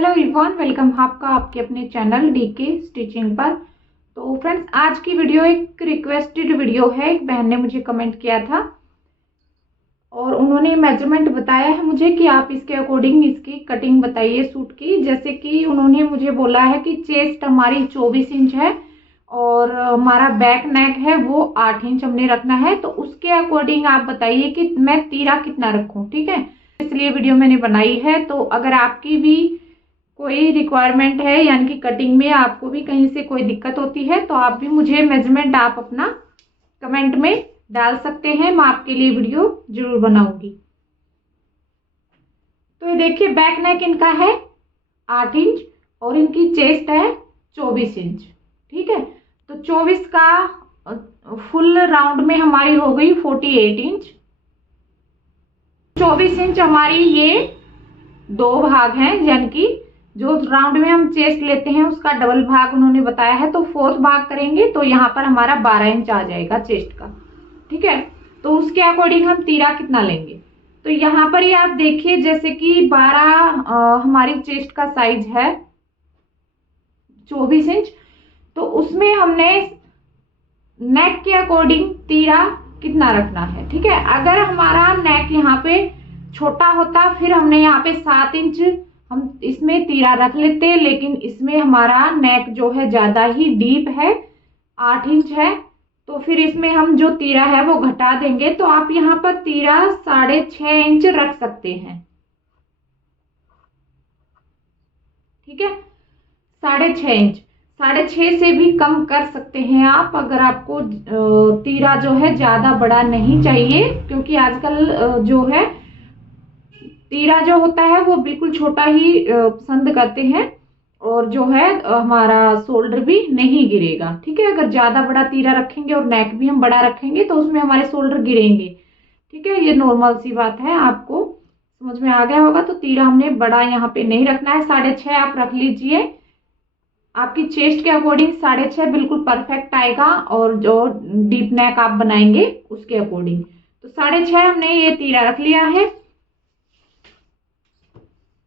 Hello everyone, welcome आपका आपके अपने चैनल डीके स्टिचिंग पर। तो फ्रेंड्स, आज की वीडियो एक रिक्वेस्टेड वीडियो है। एक बहन ने मुझे कमेंट किया था और उन्होंने मेजरमेंट बताया है मुझे कि आप इसके अकॉर्डिंग इसकी कटिंग बताइए सूट की। जैसे कि उन्होंने मुझे बोला है कि चेस्ट हमारी 24 इंच है और हमारा बैक नेक है वो 8 इंच हमने रखना है। तो उसके अकॉर्डिंग आप बताइए कि मैं तीरा कितना रखूं। ठीक है, इसलिए वीडियो मैंने बनाई है। तो अगर आपकी भी कोई रिक्वायरमेंट है, यानी कि कटिंग में आपको भी कहीं से कोई दिक्कत होती है, तो आप भी मुझे मेजरमेंट आप अपना कमेंट में डाल सकते हैं। मैं आपके लिए वीडियो जरूर बनाऊंगी। तो ये देखिए, बैक नेक इनका है 8 इंच और इनकी चेस्ट है 24 इंच। ठीक है, तो 24 का फुल राउंड में हमारी हो गई 48 इंच। 24 इंच हमारी ये दो भाग हैं, यानी कि जो राउंड में हम चेस्ट लेते हैं उसका डबल भाग उन्होंने बताया है। तो फोर्थ भाग करेंगे तो यहाँ पर हमारा 12 इंच आ जाएगा चेस्ट का। ठीक है, तो उसके अकॉर्डिंग हम तीरा कितना लेंगे। तो यहाँ पर ही आप देखिए, जैसे कि 12 हमारी चेस्ट का साइज है 24 इंच, तो उसमें हमने नेक के अकॉर्डिंग तीरा कितना रखना है। ठीक है, अगर हमारा नेक यहाँ पे छोटा होता फिर हमने यहाँ पे 7 इंच हम इसमें तीरा रख लेते, लेकिन इसमें हमारा नेक जो है ज्यादा ही डीप है, 8 इंच है, तो फिर इसमें हम जो तीरा है वो घटा देंगे। तो आप यहाँ पर तीरा 6.5 इंच रख सकते हैं। ठीक है, 6.5 इंच, 6.5 से भी कम कर सकते हैं आप, अगर आपको तीरा जो है ज्यादा बड़ा नहीं चाहिए। क्योंकि आजकल जो है तीरा जो होता है वो बिल्कुल छोटा ही पसंद करते हैं और जो है हमारा शोल्डर भी नहीं गिरेगा। ठीक है, अगर ज्यादा बड़ा तीरा रखेंगे और नेक भी हम बड़ा रखेंगे तो उसमें हमारे शोल्डर गिरेंगे। ठीक है, ये नॉर्मल सी बात है, आपको समझ में आ गया होगा। तो तीरा हमने बड़ा यहाँ पे नहीं रखना है, 6.5 आप रख लीजिए। आपकी चेस्ट के अकॉर्डिंग 6.5 बिल्कुल परफेक्ट आएगा, और जो डीप नेक आप बनाएंगे उसके अकॉर्डिंग। तो 6.5 हमने ये तीरा रख लिया है।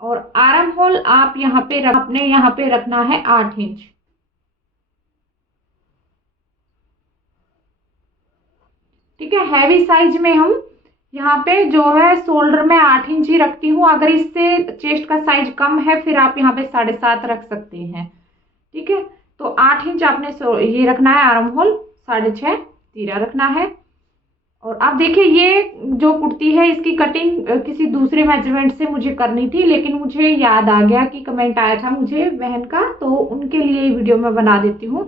और आर्म होल आप यहाँ पे अपने यहाँ पे रखना है 8 इंच। ठीक है, हैवी साइज में हम यहाँ पे जो है शोल्डर में 8 इंच ही रखती हूँ। अगर इससे चेस्ट का साइज कम है फिर आप यहाँ पे 7.5 रख सकते हैं। ठीक है, तो 8 इंच आपने ये रखना है आर्म होल, 6.5 तीरा रखना है। और आप देखिए, ये जो कुर्ती है इसकी कटिंग किसी दूसरे मेजरमेंट से मुझे करनी थी, लेकिन मुझे याद आ गया कि कमेंट आया था मुझे बहन का, तो उनके लिए वीडियो मैं बना देती हूँ।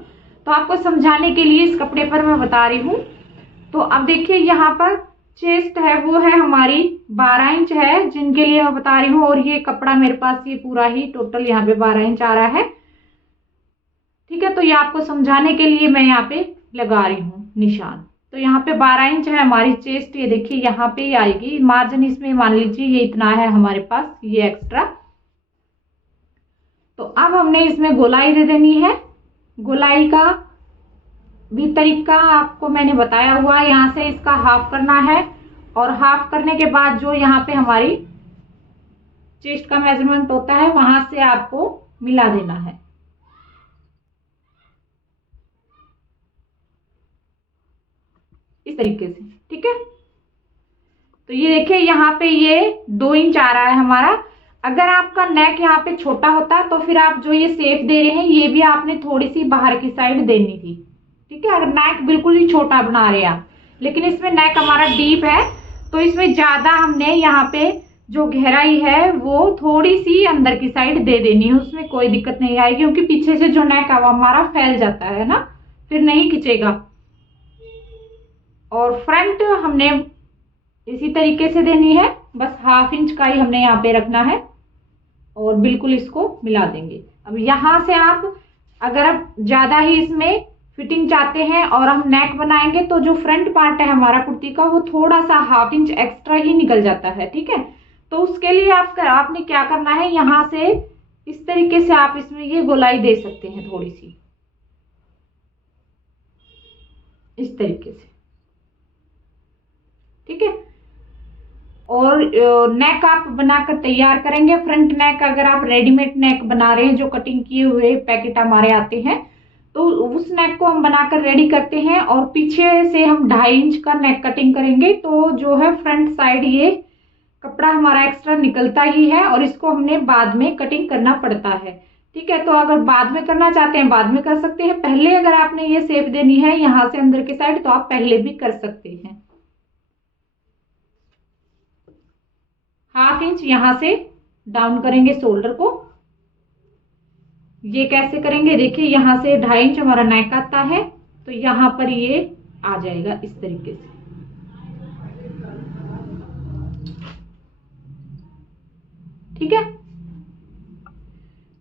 तो आपको समझाने के लिए इस कपड़े पर मैं बता रही हूँ। तो अब देखिए, यहाँ पर चेस्ट है वो है हमारी 12 इंच है, जिनके लिए मैं बता रही हूँ। और ये कपड़ा मेरे पास ये पूरा ही टोटल यहाँ पे 12 इंच आ रहा है। ठीक है, तो ये आपको समझाने के लिए मैं यहाँ पे लगा रही हूँ निशान। तो यहाँ पे 12 इंच है हमारी चेस्ट, ये देखिए यहाँ पे ही आएगी। मार्जिन इसमें मान लीजिए ये इतना है हमारे पास, ये एक्स्ट्रा। तो अब हमने इसमें गोलाई दे देनी है। गोलाई का भी तरीका आपको मैंने बताया हुआ है। यहाँ से इसका हाफ करना है और हाफ करने के बाद जो यहाँ पे हमारी चेस्ट का मेजरमेंट होता है वहां से आपको मिला देना है, इस तरीके से। ठीक है, तो ये देखिए यहाँ पे ये 2 इंच आ रहा है हमारा। अगर आपका नेक यहाँ पे छोटा होता तो फिर आप जो ये शेप दे रहे हैं ये भी आपने थोड़ी सी बाहर की साइड देनी थी। ठीक है, अगर नेक बिल्कुल ही छोटा बना रहे हैं आप, लेकिन इसमें नेक हमारा डीप है तो इसमें ज्यादा हमने यहाँ पे जो गहराई है वो थोड़ी सी अंदर की साइड दे देनी है। उसमें कोई दिक्कत नहीं आएगी, क्योंकि पीछे से जो नेक है वो हमारा फैल जाता है ना, फिर नहीं खिंचेगा। और फ्रंट हमने इसी तरीके से देनी है, बस हाफ इंच का ही हमने यहाँ पे रखना है और बिल्कुल इसको मिला देंगे। अब यहाँ से आप अगर आप ज्यादा ही इसमें फिटिंग चाहते हैं और हम नेक बनाएंगे तो जो फ्रंट पार्ट है हमारा कुर्ती का वो थोड़ा सा हाफ इंच एक्स्ट्रा ही निकल जाता है। ठीक है, तो उसके लिए आपने क्या करना है, यहाँ से इस तरीके से आप इसमें ये गोलाई दे सकते हैं थोड़ी सी, इस तरीके से। ठीक है, और नेक आप बनाकर तैयार करेंगे। फ्रंट नेक अगर आप रेडीमेड नेक बना रहे हैं, जो कटिंग किए हुए पैकेट हमारे आते हैं, तो उस नेक को हम बनाकर रेडी करते हैं और पीछे से हम 2.5 इंच का नेक कटिंग करेंगे। तो जो है फ्रंट साइड ये कपड़ा हमारा एक्स्ट्रा निकलता ही है और इसको हमने बाद में कटिंग करना पड़ता है। ठीक है, तो अगर बाद में करना चाहते हैं बाद में कर सकते हैं, पहले अगर आपने ये शेप देनी है यहाँ से अंदर की साइड तो आप पहले भी कर सकते हैं। 1/2 इंच यहां से डाउन करेंगे शोल्डर को। ये कैसे करेंगे, देखिए यहां से 2.5 इंच हमारा नेक आता है, तो यहां पर ये आ जाएगा इस तरीके से। ठीक है,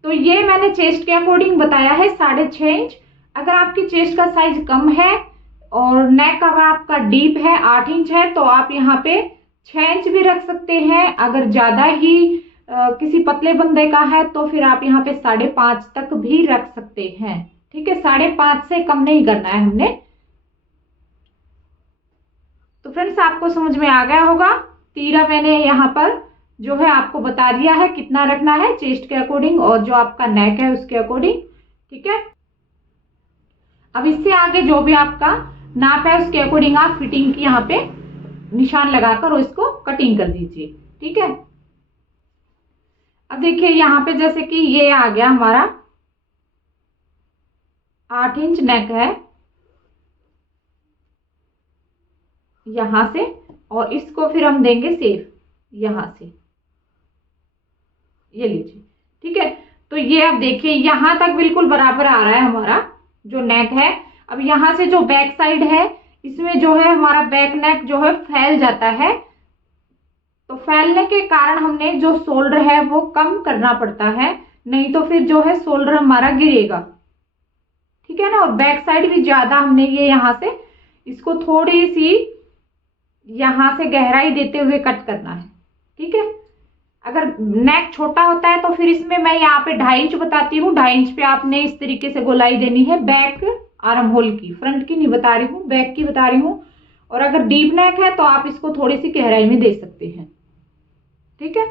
तो ये मैंने चेस्ट के अकॉर्डिंग बताया है 6.5 इंच। अगर आपकी चेस्ट का साइज कम है और नेक का आपका डीप है 8 इंच है, तो आप यहाँ पे 6 इंच भी रख सकते हैं। अगर ज्यादा ही किसी पतले बंदे का है तो फिर आप यहाँ पे 5.5 तक भी रख सकते हैं। ठीक है, 5.5 से कम नहीं करना है हमने। तो फ्रेंड्स आपको समझ में आ गया होगा, तीरा मैंने यहाँ पर जो है आपको बता दिया है कितना रखना है चेस्ट के अकॉर्डिंग और जो आपका नेक है उसके अकॉर्डिंग। ठीक है, अब इससे आगे जो भी आपका नाप है उसके अकॉर्डिंग आप फिटिंग की यहाँ पे निशान लगाकर और इसको कटिंग कर दीजिए। ठीक है, अब देखिए यहाँ पे जैसे कि ये आ गया हमारा 8 इंच नेक है यहां से, और इसको फिर हम देंगे शेप यहां से, ये लीजिए। ठीक है, तो ये अब देखिए यहां तक बिल्कुल बराबर आ रहा है हमारा जो नेक है। अब यहां से जो बैक साइड है इसमें जो है हमारा बैक नेक जो है फैल जाता है, तो फैलने के कारण हमने जो शोल्डर है वो कम करना पड़ता है, नहीं तो फिर जो है शोल्डर हमारा गिरेगा। ठीक है ना, और बैक साइड भी ज्यादा हमने ये यहां से इसको थोड़ी सी यहां से गहराई देते हुए कट करना है। ठीक है, अगर नेक छोटा होता है तो फिर इसमें मैं यहाँ पे 2.5 इंच बताती हूँ, 2.5 इंच पे आपने इस तरीके से गोलाई देनी है बैक आर्म होल की, फ्रंट की नहीं बता रही हूँ, बैक की बता रही हूँ। और अगर डीप नेक है तो आप इसको थोड़ी सी गहराई में दे सकते हैं। ठीक है,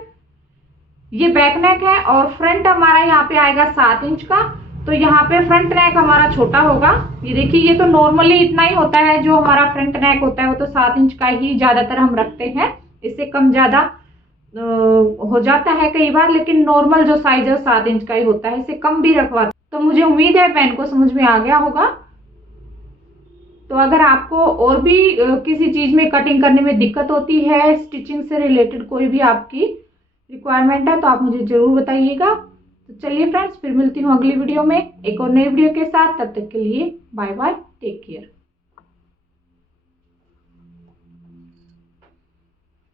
ये बैक नेक है और फ्रंट हमारा यहाँ पे आएगा 7 इंच का, तो यहाँ पे फ्रंट नेक हमारा छोटा होगा। ये देखिए ये तो नॉर्मली इतना ही होता है, जो हमारा फ्रंट नेक होता है वो तो 7 इंच का ही ज्यादातर हम रखते हैं, इससे कम ज्यादा हो जाता है कई बार, लेकिन नॉर्मल जो साइज है 7 इंच का ही होता है, इससे कम भी रखवाते। तो मुझे उम्मीद है पेन को समझ में आ गया होगा। तो अगर आपको और भी किसी चीज में कटिंग करने में दिक्कत होती है, स्टिचिंग से रिलेटेड कोई भी आपकी रिक्वायरमेंट है, तो आप मुझे जरूर बताइएगा। तो चलिए फ्रेंड्स, फिर मिलती हूँ अगली वीडियो में एक और नई वीडियो के साथ। तब तक के लिए बाय बाय, टेक केयर।